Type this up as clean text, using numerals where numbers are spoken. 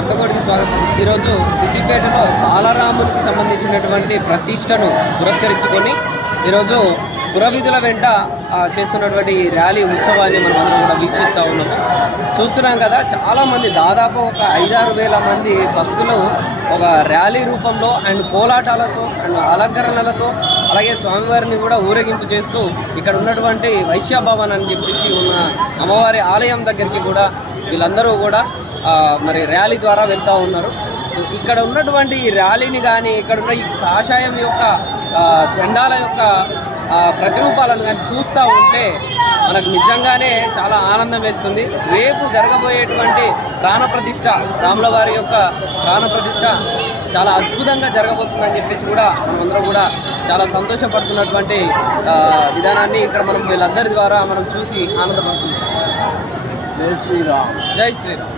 భక్తకోటికి స్వాగతం. ఈరోజు సిద్దిపేటలో బాలరామునికి సంబంధించినటువంటి ప్రతిష్టను పురస్కరించుకొని ఈరోజు పురవీధుల వెంట చేస్తున్నటువంటి ర్యాలీ ఉత్సవాన్ని మనం అందరం కూడా వీక్షిస్తూ ఉన్నాము. చూస్తున్నాం కదా, చాలామంది దాదాపు ఒక 5-6 వేల మంది భక్తులు ఒక ర్యాలీ రూపంలో అండ్ కోలాటాలతో అండ్ అలంకరణలతో అలాగే స్వామివారిని కూడా ఊరేగింపు చేస్తూ ఇక్కడ ఉన్నటువంటి వైశ్యభవన్ అని చెప్పేసి ఉన్న అమ్మవారి ఆలయం దగ్గరికి కూడా వీళ్ళందరూ కూడా మరి ర్యాలీ ద్వారా వెళ్తూ ఉన్నారు. ఇక్కడ ఉన్నటువంటి ఈ ర్యాలీని కానీ ఇక్కడ ఉన్న ఈ కాషాయం యొక్క జెండాల యొక్క ప్రతిరూపాలను కానీ చూస్తూ ఉంటే మనకు నిజంగానే చాలా ఆనందం వేస్తుంది. రేపు జరగబోయేటువంటి ప్రాణప్రతిష్ఠ, రాముల వారి యొక్క ప్రాణప్రతిష్ఠ చాలా అద్భుతంగా జరగబోతుందని చెప్పేసి కూడా మనమందరం కూడా చాలా సంతోషపడుతున్నటువంటి విధానాన్ని ఇక్కడ మనం వీళ్ళందరి ద్వారా మనం చూసి ఆనందపడుతున్నాం. జై శ్రీరామ్. జై శ్రీరామ్.